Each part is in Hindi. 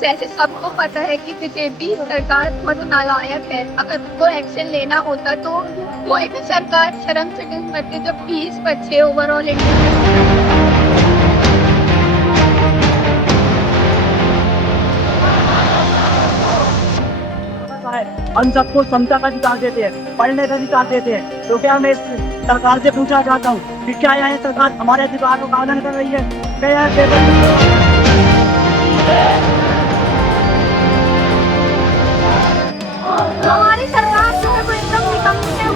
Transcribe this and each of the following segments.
जैसे सबको पता है कि बीजेपी सरकार बहुत नालायक है। अगर उनको एक्शन लेना होता तो कोई भी सरकार शर्म से नहीं मरती जब 20 बच्चे ओवरऑल इंडिया में। हम सबको समता का अधिकार देते हैं, पढ़ने का अधिकार देते हैं। तो क्या मैं इस सरकार से पूछना चाहता हूँ कि क्या यह सरकार हमारे अधिकारों का पालन कर रही है? क्या हमारी सरकार जो है वो एकदम निकम्मी है।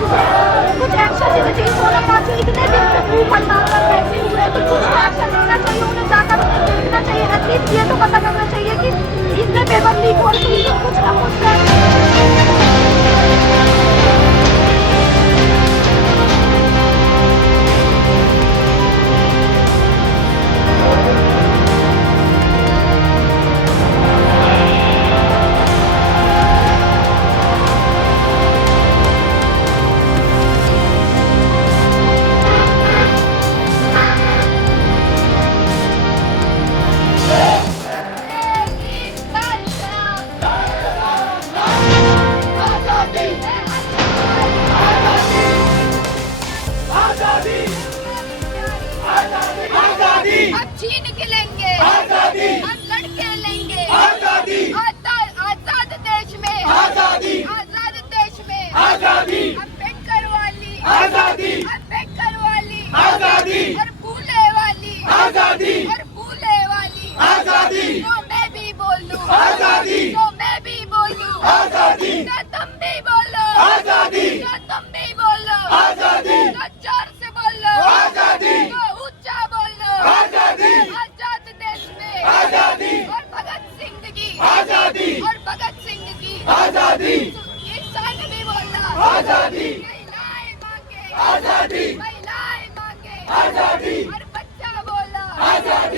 कुछ एक्शन लेना चाहिए। 16 मार्च से इतने दिन से मुंह हड़ताल कर बैठे हुए हैं, तो कुछ एक्शन लेना चाहिए। उन्हें जाकर देखना चाहिए, एटलीस्ट ये तो पता करना चाहिए कि इसमें पेपर लीक हो रही है, कुछ ना कुछ अब छीन के लेंगे, अब लड़के लेंगे आजाद देश में, आजाद देश में अम्बेडकर वाली और भूले वाली तो मैं भी बोल लूं, तो तुम भी बोलो, तो जोर से बोलो, तो ऊंचा बोलो, आजाद देश में और भगत सिंह की ये सन भी बोला, महिलाएं मांगे और बच्चा बोला आजाद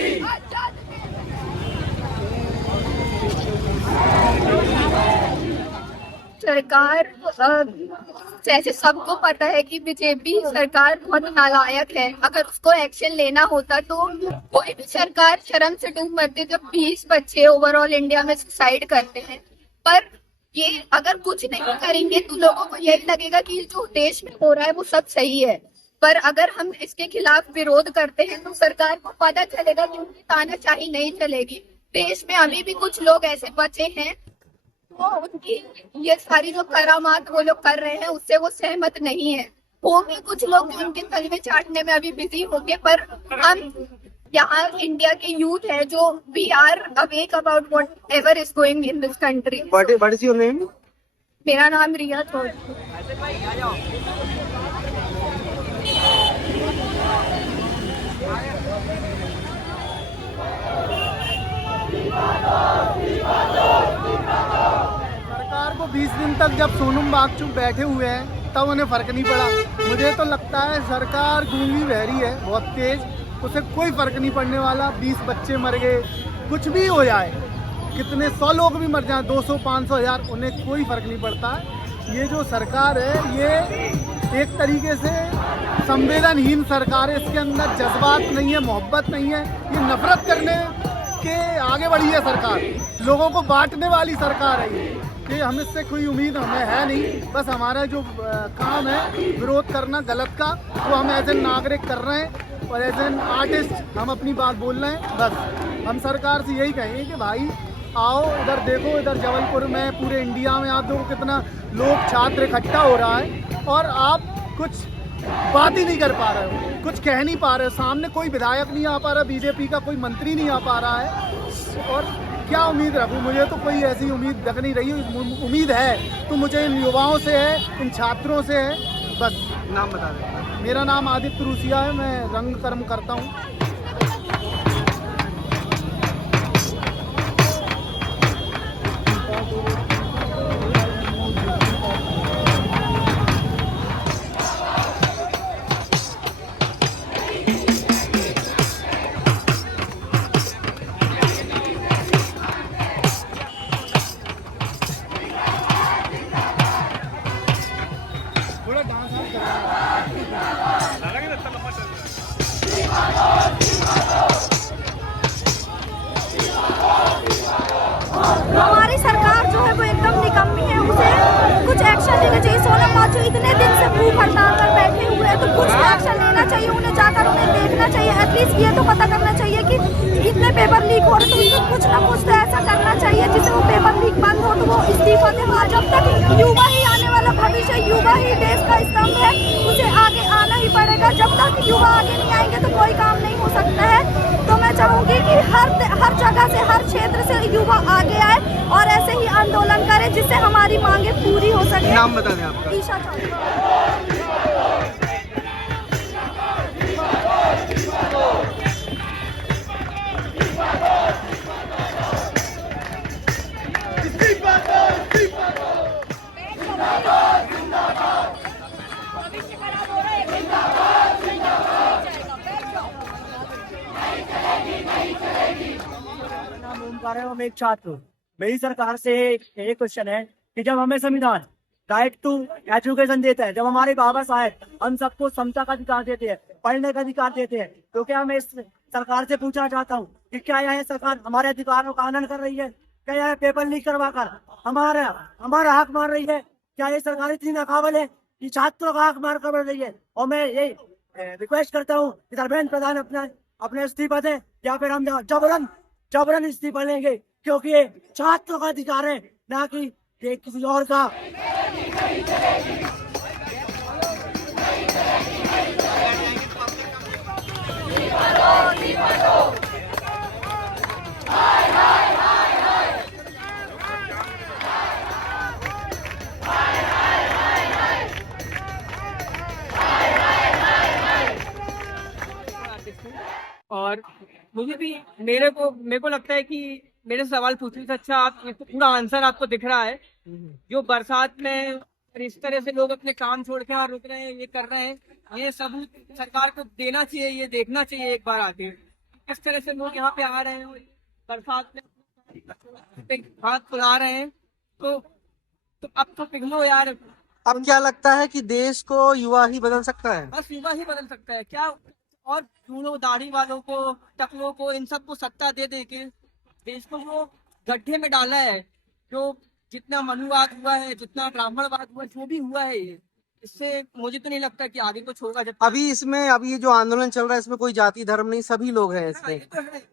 सरकार। जैसे सबको पता है कि बीजेपी सरकार बहुत नालायक है। अगर उसको एक्शन लेना होता तो कोई भी सरकार शर्म से डूब मरती जब 20 बच्चे ओवरऑल इंडिया में सुसाइड करते हैं। पर ये अगर कुछ नहीं करेंगे तो लोगों को यही लगेगा कि जो देश में हो रहा है वो सब सही है। पर अगर हम इसके खिलाफ विरोध करते हैं तो सरकार को पता चलेगा कि उनकी तानाशाही नहीं चलेगी। देश में अभी भी कुछ लोग ऐसे बचे हैं वो उनकी ये सारी जो करामात वो लोग कर रहे हैं उससे वो सहमत नहीं है। होंगे कुछ लोग जो उनके तलवे चाटने में अभी बिजी होंगे, पर हम यहाँ इंडिया के यूथ है जो we are awake about whatever is going in this country. What is your name? मेरा नाम रिया थोड़ी। सरकार को 20 दिन तक जब सोनम वांगचुक बैठे हुए हैं तब उन्हें फर्क नहीं पड़ा। मुझे तो लगता है सरकार गूंगी बहरी है, बहुत तेज, उसे कोई फर्क नहीं पड़ने वाला। 20 बच्चे मर गए, कुछ भी हो जाए, कितने 100 लोग भी मर जाएं, 200 500 1000, उन्हें कोई फर्क नहीं पड़ता। ये जो सरकार है ये एक तरीके से संवेदनहीन सरकार है। इसके अंदर जज्बात नहीं है, मोहब्बत नहीं है, ये नफरत करने के आगे बढ़ी है सरकार, लोगों को बांटने वाली सरकार है ये हम इससे कोई उम्मीद हमें है नहीं। बस हमारा जो काम है विरोध करना गलत का, वो हम एज एन नागरिक कर रहे हैं और एज एन आर्टिस्ट हम अपनी बात बोल रहे हैं। बस हम सरकार से यही कहेंगे कि भाई आओ इधर देखो, इधर जबलपुर में पूरे इंडिया में आप देखो कितना लोग छात्र इकट्ठा हो रहा है और आप कुछ बात ही नहीं कर पा रहे हो, कुछ कह नहीं पा रहे हो। सामने कोई विधायक नहीं आ पा रहा, बीजेपी का कोई मंत्री नहीं आ पा रहा है। और क्या उम्मीद रखूं, मुझे तो कोई ऐसी उम्मीद लग नहीं रही। उम्मीद है तो मुझे इन युवाओं से है, इन छात्रों से है। बस नाम बता दें। मेरा नाम आदित्य रूसिया है, मैं रंग कर्म करता हूँ। इतने दिन से भूख हड़ताल पर बैठे हुए हैं, तो कुछ एक्शन लेना चाहिए, उन्हें जाकर उन्हें देखना चाहिए, एटलीस्ट ये तो पता करना चाहिए कि इतने पेपर लीक हो रहे, तो उसको कुछ ना कुछ तो ऐसा करना चाहिए जिससे वो पेपर लीक बंद हो, तो वो इस्तीफा दे। हाँ, जब तक युवा ही आने वाला भविष्य, युवा ही देश का स्तंभ है, उसे आगे आना ही पड़ेगा। जब तक युवा आगे नहीं आएंगे तो कोई काम नहीं हो सकता है। तो मैं चाहूंगी कि हर जगह से, हर क्षेत्र से युवा आगे आए और ऐसे ही आंदोलन करे जिससे हमारी मांगे पूरी हो सके। नाम बता दें आपका। ईशा चौधरी। नाम ओमकार है, हम एक छात्र। मेरी सरकार से एक क्वेश्चन है कि जब हमें संविधान राइट टू एजुकेशन देता है, जब हमारे बाबा साहेब हम सबको समता का अधिकार देते हैं, पढ़ने का अधिकार देते हैं, तो क्या मैं इस सरकार से पूछना चाहता हूँ कि क्या यह सरकार हमारे अधिकारों का हनन कर रही है? क्या यह पेपर लीक करवा कर हमारा हक मार रही है? क्या ये सरकार इतनी नाकाबिल है कि छात्रों का हक मार कर रही है? और मैं ये रिक्वेस्ट करता हूँ कि धर्मेंद्र प्रधान अपने इस्तीफा दें, या फिर हम जबरन इस्तीफा लेंगे, क्योंकि ये छात्रों का अधिकार है, ना कि ये किसी और का। और मुझे भी मेरे को लगता है कि मेरे सवाल पूछने से अच्छा आप पूरा आंसर आपको दिख रहा है। जो बरसात में इस तरह से लोग अपने काम छोड़ के रुक रहे हैं, ये कर रहे हैं, ये सबूत सरकार को देना चाहिए, ये देखना चाहिए एक बार आके किस तरह से लोग यहाँ पे आ रहे हैं, बरसात में हाथ फुला रहे हैं। तो अब तो पिघलो यार। अब क्या लगता है कि देश को युवा ही बदल सकता है? बस युवा ही बदल सकता है क्या? और चूड़ों दाढ़ी वालों को, टकलों को, इन सबको सत्ता दे दे के देश को वो गड्ढे में डाला है। जो जितना मनुवाद हुआ है, जितना ब्राह्मणवाद हुआ, जो भी हुआ है, इससे मुझे तो नहीं लगता कि आगे कुछ होगा। जब अभी ये जो आंदोलन चल रहा है, इसमें कोई जाति धर्म नहीं, सभी लोग हैं इसमें।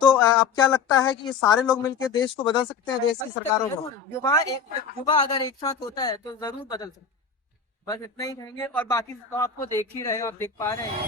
तो अब क्या लगता है कि ये सारे लोग मिलकर देश को बदल सकते हैं, देश की सरकारों को? युवा अगर एक साथ होता है तो जरूर बदल सकता है। बस इतना ही कहेंगे, और बाकी तो आपको देख ही रहे और देख पा रहे हैं।